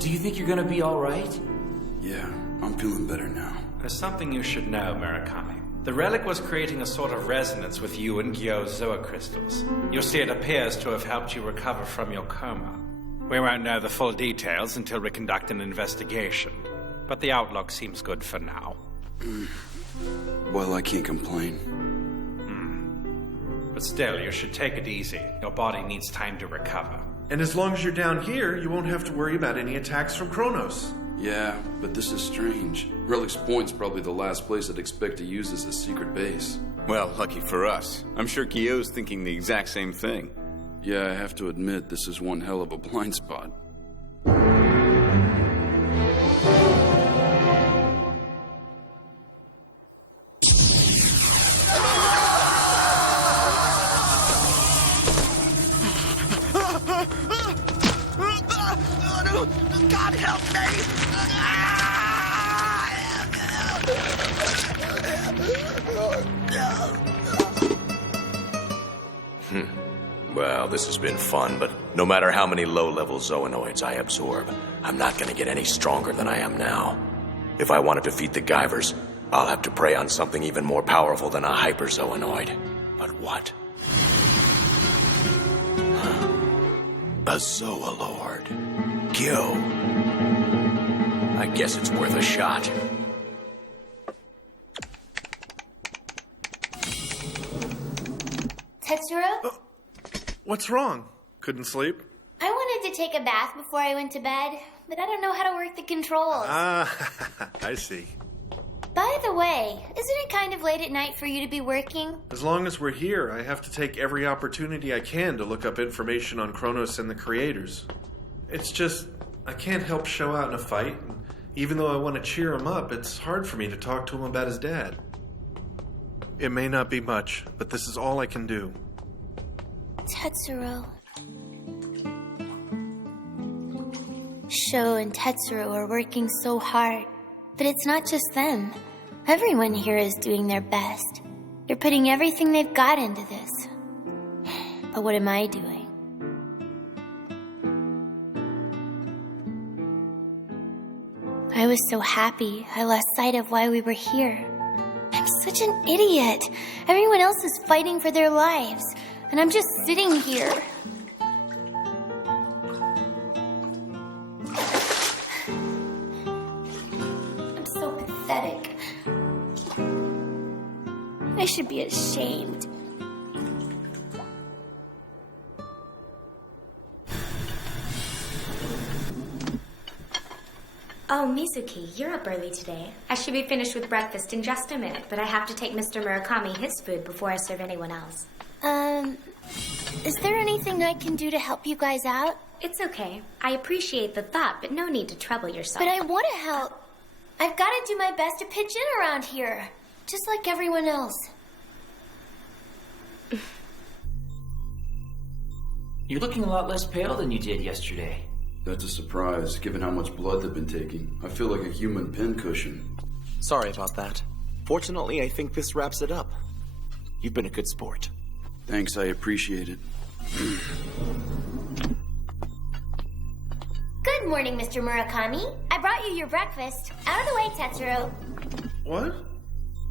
Do you think you're gonna be alright? Yeah, I'm feeling better now. There's something you should know, Murakami. The relic was creating a sort of resonance with you and Gyo's Zoa crystals. You see, it appears to have helped you recover from your coma. We won't know the full details until we conduct an investigation, but the outlook seems good for now. Well, I can't complain. But still, you should take it easy. Your body needs time to recover. And as long as you're down here, you won't have to worry about any attacks from Kronos. Yeah, but this is strange. Relic's Point's probably the last place I'd expect to use as a secret base. Well, lucky for us. I'm sure Gyo's thinking the exact same thing. Yeah, I have to admit, this is one hell of a blind spot. God help me! Well, this has been fun, but no matter how many low-level zoonoids I absorb, I'm not gonna get any stronger than I am now. If I want to defeat the Guyvers, I'll have to prey on something even more powerful than a hyperzoonoid. But what? A Zoolord. Gyo. I guess it's worth a shot. Tetsuro? What's wrong? Couldn't sleep? I wanted to take a bath before I went to bed, but I don't know how to work the controls. I see. By the way, isn't it kind of late at night for you to be working? As long as we're here, I have to take every opportunity I can to look up information on Kronos and the creators. It's just, I can't help show out in a fight. Even though I want to cheer him up, it's hard for me to talk to him about his dad. It may not be much, but this is all I can do. Tetsuro. Sho and Tetsuro are working so hard, but it's not just them. Everyone here is doing their best. They're putting everything they've got into this. But what am I doing? I was so happy, I lost sight of why we were here. I'm such an idiot. Everyone else is fighting for their lives, and I'm just sitting here. I'm so pathetic. I should be ashamed. Oh, Mizuki, you're up early today. I should be finished with breakfast in just a minute, but I have to take Mr. Murakami his food before I serve anyone else. Is there anything I can do to help you guys out? It's okay. I appreciate the thought, but no need to trouble yourself. But I want to help. I've got to do my best to pitch in around here, just like everyone else. You're looking a lot less pale than you did yesterday. That's a surprise, given how much blood they've been taking. I feel like a human pincushion. Sorry about that. Fortunately, I think this wraps it up. You've been a good sport. Thanks, I appreciate it. Good morning, Mr. Murakami. I brought you your breakfast. Out of the way, Tetsuro. What?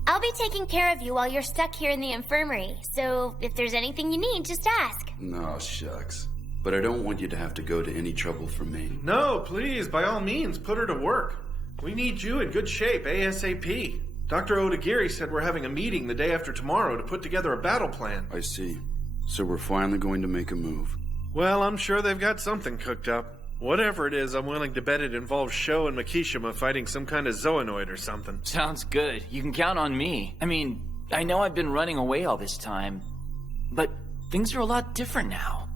I'll be taking care of you while you're stuck here in the infirmary. So if there's anything you need, just ask. No, shucks. But I don't want you to have to go to any trouble for me. No, please, by all means, put her to work. We need you in good shape, ASAP. Dr. Odagiri said we're having a meeting the day after tomorrow to put together a battle plan. I see. So we're finally going to make a move. Well, I'm sure they've got something cooked up. Whatever it is, I'm willing to bet it involves Sho and Makishima fighting some kind of zoonoid or something. Sounds good. You can count on me. I mean, I know I've been running away all this time, but things are a lot different now.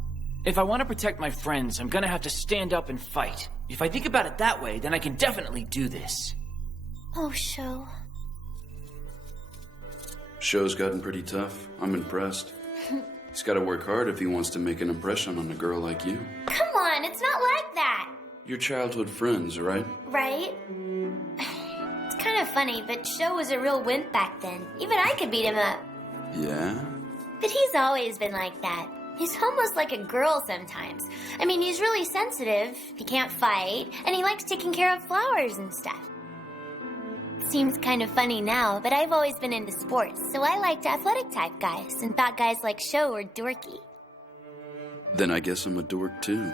If I want to protect my friends, I'm gonna have to stand up and fight. If I think about it that way, then I can definitely do this. Oh, Sho. Sho's gotten pretty tough. I'm impressed. He's got to work hard if he wants to make an impression on a girl like you. Come on, it's not like that. Your childhood friends, right? Right? It's kind of funny, but Sho was a real wimp back then. Even I could beat him up. Yeah? But he's always been like that. He's almost like a girl sometimes. I mean, he's really sensitive, he can't fight, and he likes taking care of flowers and stuff. Seems kind of funny now, but I've always been into sports, so I liked athletic type guys and thought guys like Sho were dorky. Then I guess I'm a dork too.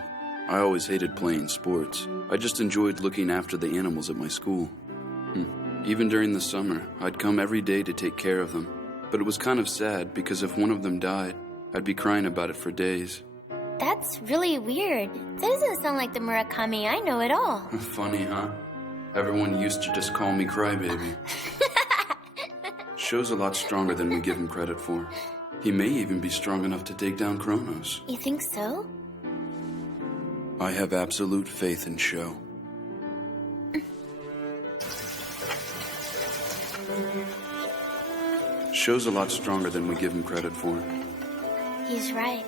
I always hated playing sports. I just enjoyed looking after the animals at my school. Even during the summer, I'd come every day to take care of them. But it was kind of sad because if one of them died, I'd be crying about it for days. That's really weird. That doesn't sound like the Murakami I know at all. Funny, huh? Everyone used to just call me Crybaby. Sho's a lot stronger than we give him credit for. He may even be strong enough to take down Kronos. You think so? I have absolute faith in Sho. Sho's a lot stronger than we give him credit for. He's right.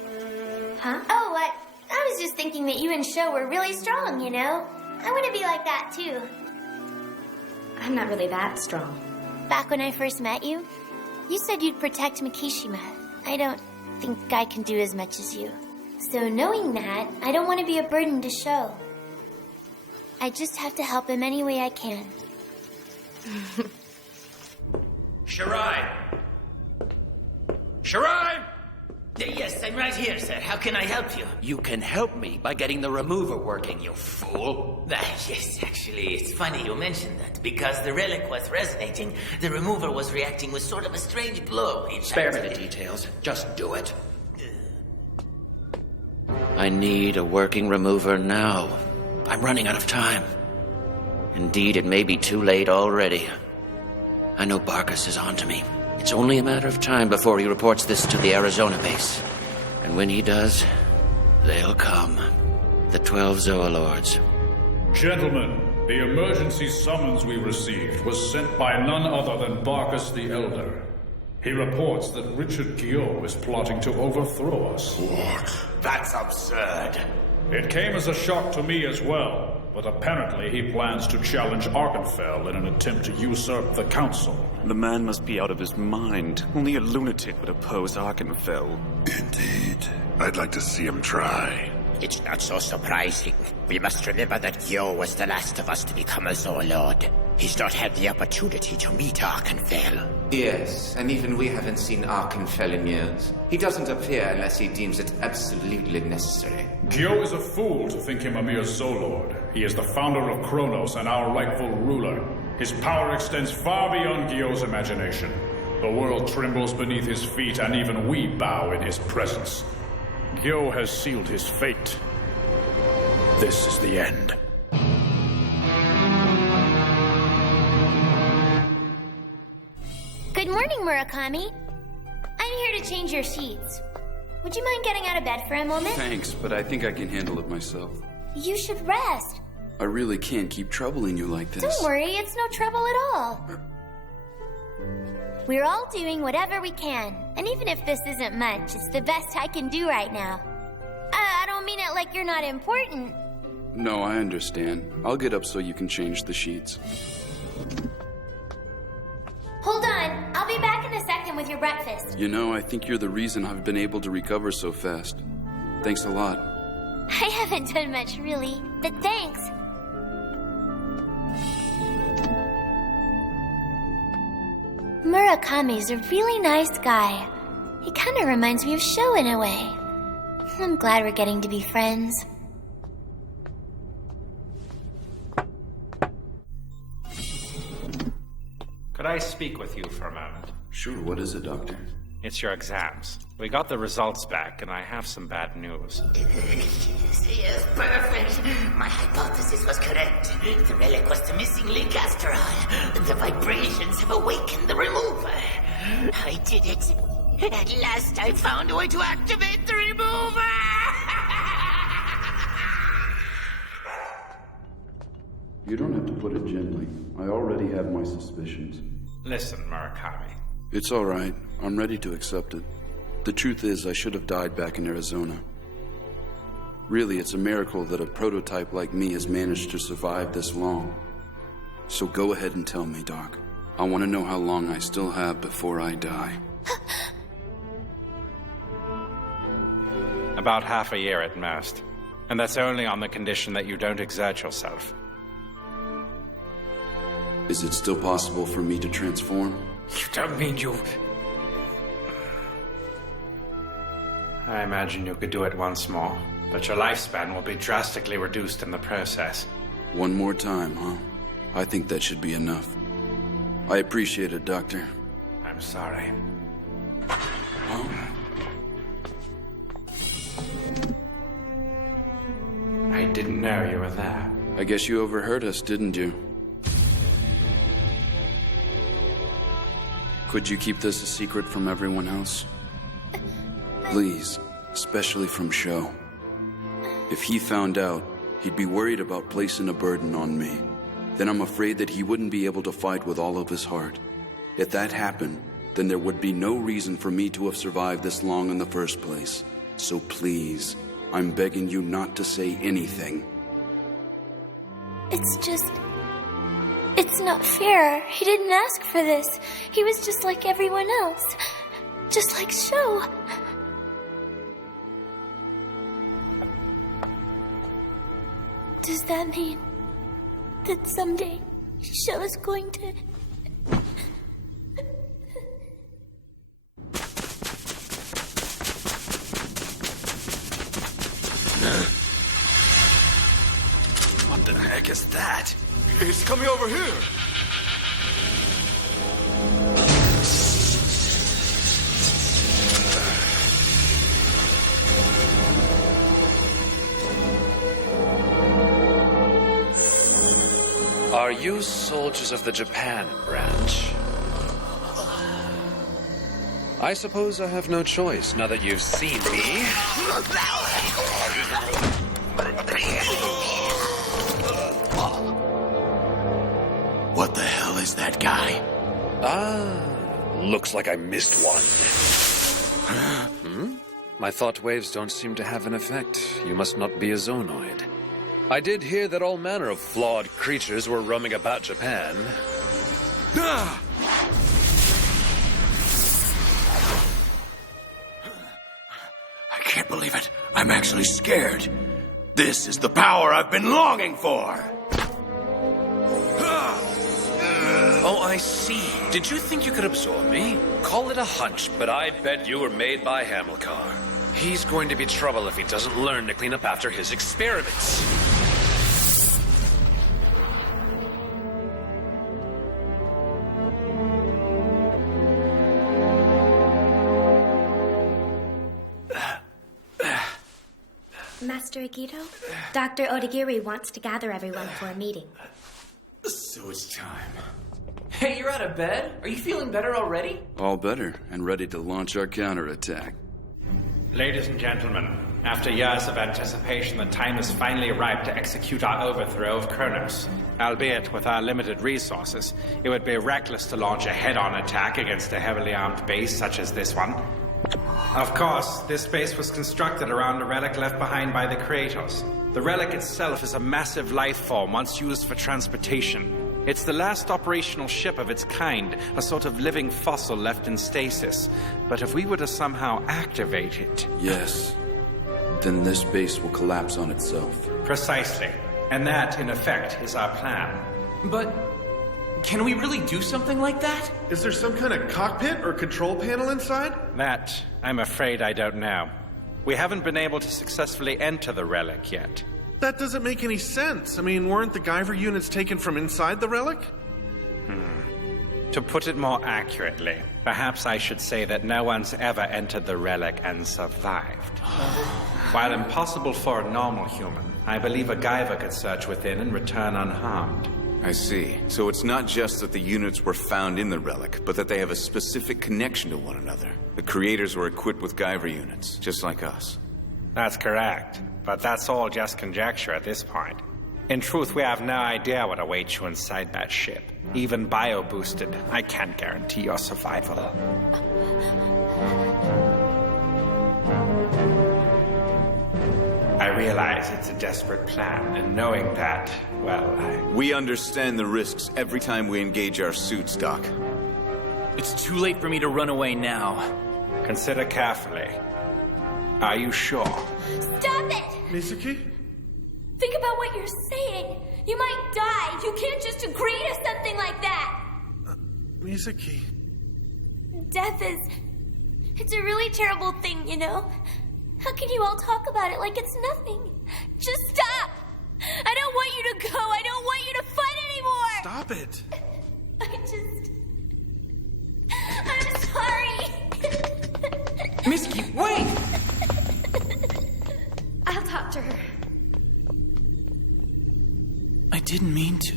Huh? Oh, I was just thinking that you and Sho were really strong, you know? I want to be like that, too. I'm not really that strong. Back when I first met you, you said you'd protect Mikishima. I don't think I can do as much as you. So knowing that, I don't want to be a burden to Sho. I just have to help him any way I can. Shirai! Shirai! Yes, I'm right here, sir. How can I help you? You can help me by getting the remover working, you fool. Yes, actually, it's funny you mentioned that. Because the relic was resonating, the remover was reacting with sort of a strange glow. Spare me the details. Just do it. I need a working remover now. I'm running out of time. Indeed, it may be too late already. I know Barkus is on to me. It's only a matter of time before he reports this to the Arizona base. And when he does, they'll come. The 12 Zoalords. Gentlemen, the emergency summons we received was sent by none other than Barkus the Elder. He reports that Richard Gyo is plotting to overthrow us. What? That's absurd. It came as a shock to me as well, but apparently he plans to challenge Arkenfell in an attempt to usurp the council. The man must be out of his mind. Only a lunatic would oppose Arkenfell. Indeed. I'd like to see him try. It's not so surprising. We must remember that Gyo was the last of us to become a Zoolord. He's not had the opportunity to meet Arkenfell. Yes, and even we haven't seen Arkenfell in years. He doesn't appear unless he deems it absolutely necessary. Gyo is a fool to think him a mere Zoolord. He is the founder of Kronos and our rightful ruler. His power extends far beyond Gyo's imagination. The world trembles beneath his feet, and even we bow in his presence. Gyo has sealed his fate. This is the end. Good morning, Murakami. I'm here to change your sheets. Would you mind getting out of bed for a moment? Thanks, but I think I can handle it myself. You should rest. I really can't keep troubling you like this. Don't worry, it's no trouble at all. We're all doing whatever we can. And even if this isn't much, it's the best I can do right now. I don't mean it like you're not important. No, I understand. I'll get up so you can change the sheets. Hold on. I'll be back in a second with your breakfast. You know, I think you're the reason I've been able to recover so fast. Thanks a lot. I haven't done much, really, but thanks. Murakami's a really nice guy. He kind of reminds me of Sho in a way. I'm glad we're getting to be friends. Could I speak with you for a moment? Sure, what is it, Doctor? It's your exams. We got the results back, and I have some bad news. Yes, perfect. My hypothesis was correct. The relic was the missing link after all. The vibrations have awakened the remover. I did it. At last I found a way to activate the remover! You don't have to put it gently. I already have my suspicions. Listen, Murakami. It's all right. I'm ready to accept it. The truth is, I should have died back in Arizona. Really, it's a miracle that a prototype like me has managed to survive this long. So go ahead and tell me, Doc. I want to know how long I still have before I die. About half a year at most. And that's only on the condition that you don't exert yourself. Is it still possible for me to transform? You don't mean you... I imagine you could do it once more, but your lifespan will be drastically reduced in the process. One more time, huh? I think that should be enough. I appreciate it, Doctor. I'm sorry. Huh? I didn't know you were there. I guess you overheard us, didn't you? Could you keep this a secret from everyone else? Please, especially from Sho. If he found out, he'd be worried about placing a burden on me. Then I'm afraid that he wouldn't be able to fight with all of his heart. If that happened, then there would be no reason for me to have survived this long in the first place. So please, I'm begging you not to say anything. It's not fair. He didn't ask for this. He was just like everyone else. Just like Sho. Does that mean that someday Sho is going to... What the heck is that? It's coming over here! Are you soldiers of the Japan branch? I suppose I have no choice now that you've seen me. What the hell is that guy? Looks like I missed one. My thought waves don't seem to have an effect. You must not be a Zonoid. I did hear that all manner of flawed creatures were roaming about Japan. I can't believe it. I'm actually scared. This is the power I've been longing for. Oh, I see. Did you think you could absorb me? Call it a hunch, but I bet you were made by Hamilcar. He's going to be trouble if he doesn't learn to clean up after his experiments. Master Agito, Dr. Odagiri wants to gather everyone for a meeting. So it's time. Hey, you're out of bed? Are you feeling better already? All better, and ready to launch our counterattack. Ladies and gentlemen, after years of anticipation, the time has finally arrived to execute our overthrow of Kronos. Albeit with our limited resources, it would be reckless to launch a head-on attack against a heavily armed base such as this one. Of course, this base was constructed around a relic left behind by the creators. The relic itself is a massive life form once used for transportation. It's the last operational ship of its kind, a sort of living fossil left in stasis. But if we were to somehow activate it... Yes. Then this base will collapse on itself. Precisely. And that, in effect, is our plan. But... can we really do something like that? Is there some kind of cockpit or control panel inside? That, I'm afraid I don't know. We haven't been able to successfully enter the relic yet. That doesn't make any sense. I mean, weren't the Guyver units taken from inside the relic? To put it more accurately, perhaps I should say that no one's ever entered the relic and survived. While impossible for a normal human, I believe a Guyver could search within and return unharmed. I see. So it's not just that the units were found in the relic, but that they have a specific connection to one another. The creators were equipped with Guyver units, just like us. That's correct, but that's all just conjecture at this point. In truth, we have no idea what awaits you inside that ship. Even bio-boosted, I can't guarantee your survival. I realize it's a desperate plan, and knowing that, well, We understand the risks every time we engage our suits, Doc. It's too late for me to run away now. Consider carefully. Are you sure? Stop it! Mizuki? Think about what you're saying. You might die. You can't just agree to something like that. Mizuki. Death is... It's a really terrible thing, you know? How can you all talk about it like it's nothing? Just stop! I don't want you to go. I don't want you to fight anymore! Stop it! I'm sorry! Mizuki, wait! I'll talk to her. I didn't mean to.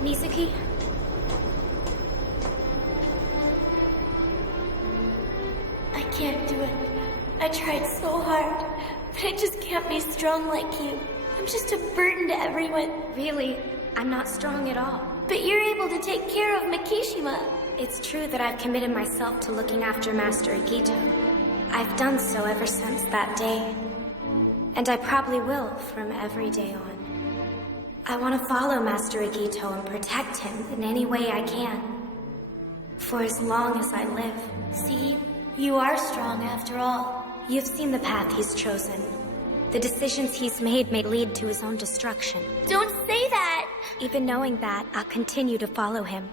Mizuki? I can't do it. I tried so hard, but I just can't be strong like you. I'm just a burden to everyone. Really? I'm not strong at all. But you're able to take care of Mikishima. It's true that I've committed myself to looking after Master Agito. I've done so ever since that day. And I probably will from every day on. I want to follow Master Agito and protect him in any way I can. For as long as I live. See, you are strong after all. You've seen the path he's chosen. The decisions he's made may lead to his own destruction. Don't say that! Even knowing that, I'll continue to follow him.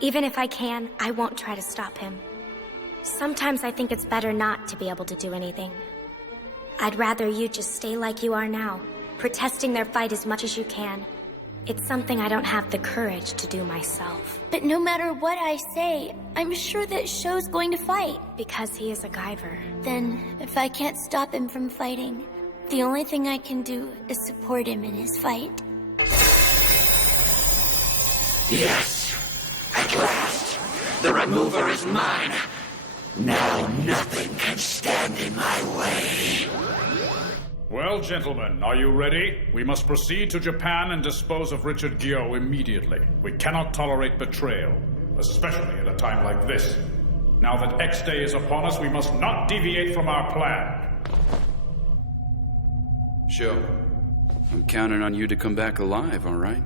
Even if I can, I won't try to stop him. Sometimes I think it's better not to be able to do anything. I'd rather you just stay like you are now, protesting their fight as much as you can. It's something I don't have the courage to do myself. But no matter what I say, I'm sure that Sho's going to fight. Because he is a Guyver. Then, if I can't stop him from fighting, the only thing I can do is support him in his fight. Yes, at last, the remover is mine. Now nothing can stand in my way. Well, gentlemen, are you ready? We must proceed to Japan and dispose of Richard Gyo immediately. We cannot tolerate betrayal, especially at a time like this. Now that X-Day is upon us, we must not deviate from our plan. Sure. I'm counting on you to come back alive, all right?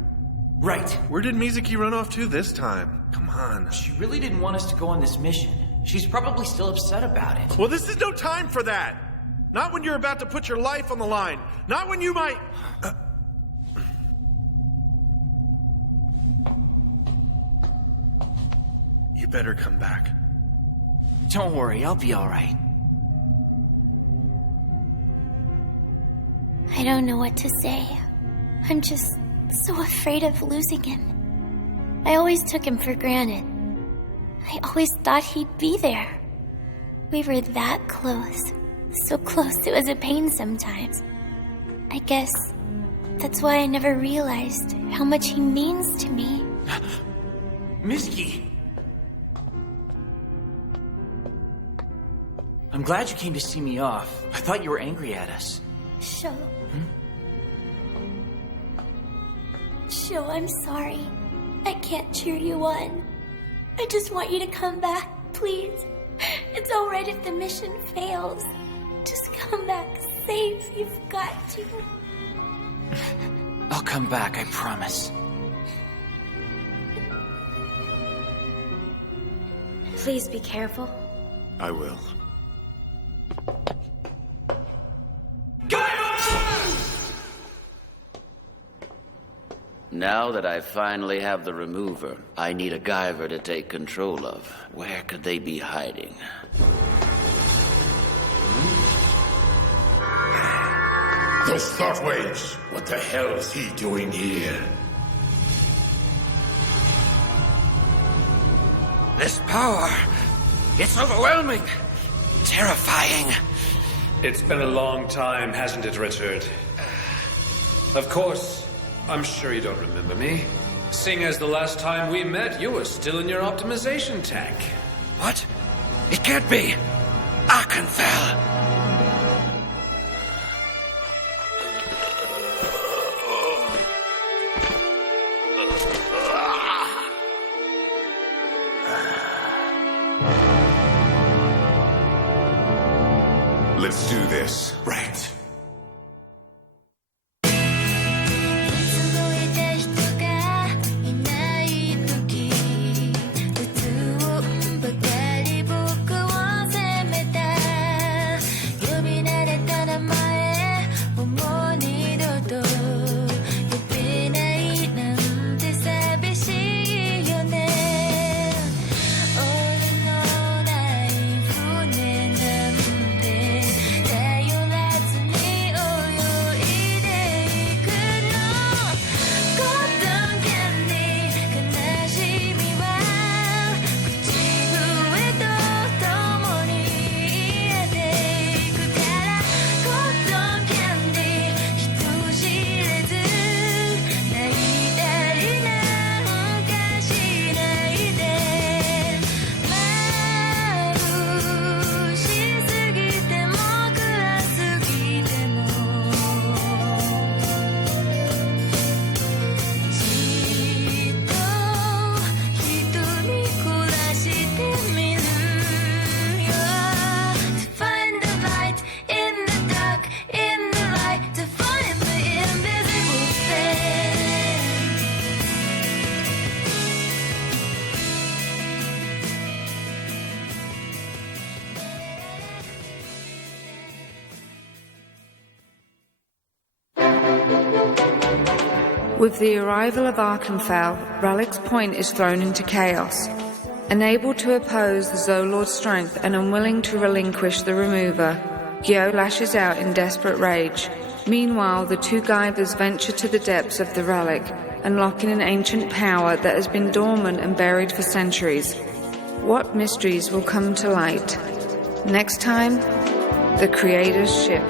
Right. Where did Mizuki run off to this time? Come on. She really didn't want us to go on this mission. She's probably still upset about it. Well, this is no time for that. Not when you're about to put your life on the line. Not when you might... You better come back. Don't worry, I'll be all right. I don't know what to say. I'm just so afraid of losing him. I always took him for granted. I always thought he'd be there. We were that close. So close it was a pain sometimes. I guess that's why I never realized how much he means to me. Mizuki! I'm glad you came to see me off. I thought you were angry at us. Sho. Sho, I'm sorry. I can't cheer you on. I just want you to come back, please. It's alright if the mission fails. Just come back safe. You've got to. I'll come back, I promise. Please be careful. I will. Now that I finally have the remover, I need a Guyver to take control of. Where could they be hiding? Those thought waves! What the hell is he doing here? This power, it's overwhelming, terrifying. It's been a long time, hasn't it, Richard? Of course, I'm sure you don't remember me. Seeing as the last time we met, you were still in your optimization tank. What? It can't be! Arkenfell! Let's do this. Right. With the arrival of Arkenfell, Ralik's point is thrown into chaos. Unable to oppose the Zolord's strength and unwilling to relinquish the remover, Gyo lashes out in desperate rage. Meanwhile, the two Guivers venture to the depths of the relic, unlocking an ancient power that has been dormant and buried for centuries. What mysteries will come to light? Next time, the Creator's Ship.